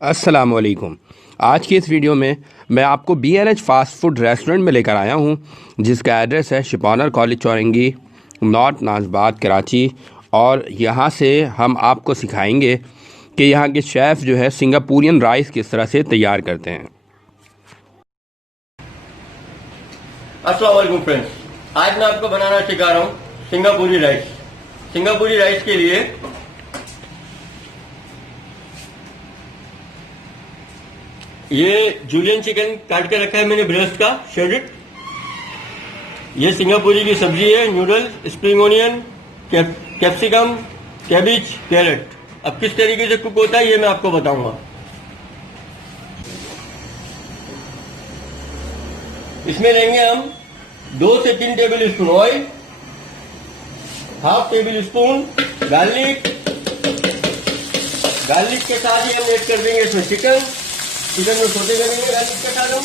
अस्सलामुअलैकुम। आज की इस वीडियो में मैं आपको BLH फ़ास्ट फूड रेस्टोरेंट में लेकर आया हूं, जिसका एड्रेस है शिपॉनर कॉलेज चौरंगी, नॉर्थ नाजबाद, कराची। और यहां से हम आपको सिखाएंगे कि यहां के शेफ़ जो है सिंगापुरियन राइस किस तरह से तैयार करते हैं। अस्सलाम वालेकुम फ्रेंड्स, आज मैं आपको बनाना सिखा रहा हूँ सिंगापुरी राइस। सिंगापुरी राइस के लिए ये जूलियन चिकन काट के रखा है मैंने, ब्रेस्ट का शेडेड। ये सिंगापुरी की सब्जी है, noodle, spring onion, capsicum, cabbage, carrot. अब किस तरीके से कुक होता है ये मैं आपको बताऊंगा। इसमें लेंगे हम 2 से 3 table spoon oil, half table spoon garlic. Garlic के साथ ही हम ऐड कर देंगे इसमें चिकन में सोते करेंगे गार्लिक के साथ हम।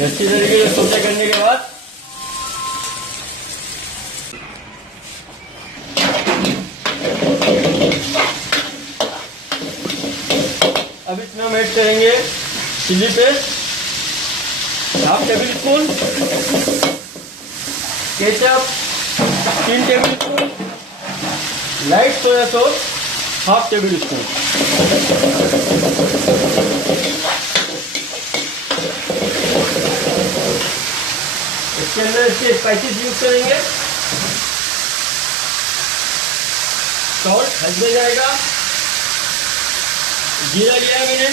अच्छी तरीके से सोते करने के बाद अब इसमें हम ऐड करेंगे chilli paste, half tablespoon, ketchup 3 tablespoon, light soya sauce half tablespoon. इसके अंदर इसके स्पाइसेस यूज करेंगे। सॉल्ट हल्दी जाएगा, जीरा लिया है मैंने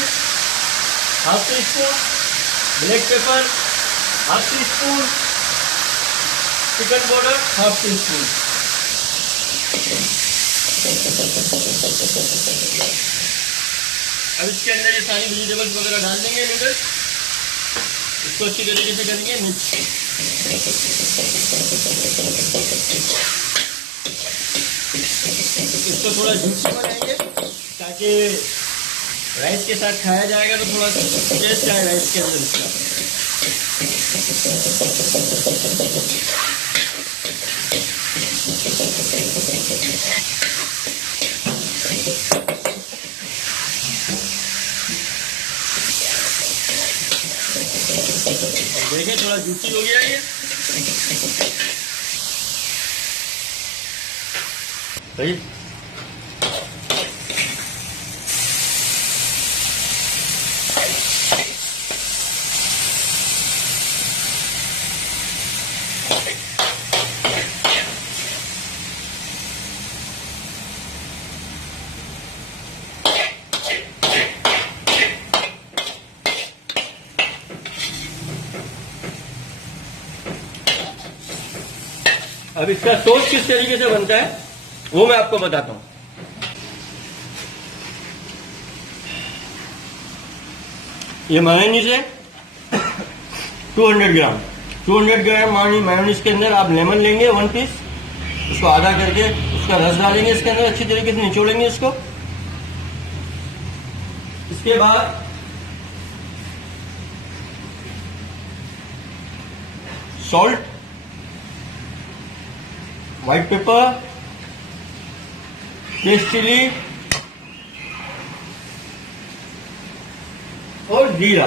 half tea spoon, black pepper half tea spoon, chicken powder half tea spoon. अब इसके अंदर ये सारी वेजिटेबल्स वगैरह डाल देंगे, नूडल्स। इसको अच्छी तरीके से करेंगे मिक्स। इसको थोड़ा जूसी बनाएंगे ताकि राइस के साथ खाया जाएगा तो थोड़ा टेस्ट आए राइस के अंदर इसका। देखिए थोड़ा जूसी हो गया ये। सही। अब इसका सॉस किस तरीके से बनता है वो मैं आपको बताता हूं। ये मायोनीज है 200 ग्राम। 200 ग्राम मायोनीज के अंदर आप लेमन लेंगे 1 पीस, उसको आधा करके उसका रस डालेंगे इसके अंदर, अच्छी तरीके से निचोड़ेंगे इसको। इसके बाद salt, white pepper, taste chilli और जीरा,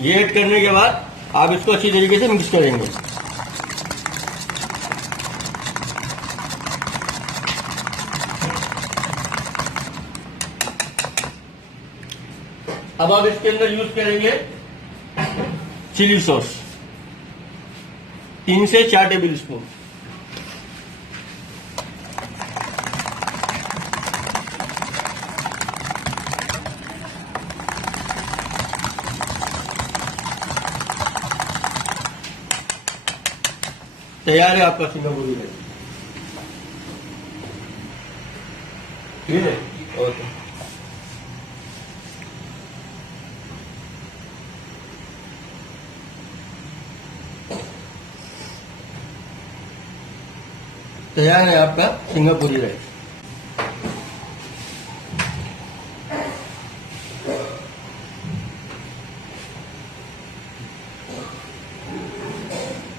ये ऐड करने के बाद आप इसको अच्छी तरीके से मिक्स करेंगे। अब आप इसके अंदर यूज करेंगे चिली सॉस 3 से 4 टेबल स्पून। तैयार है आपका सिंगापुरी राइस। ठीक है, ओके। तैयार है आपका सिंगापुरी राइस।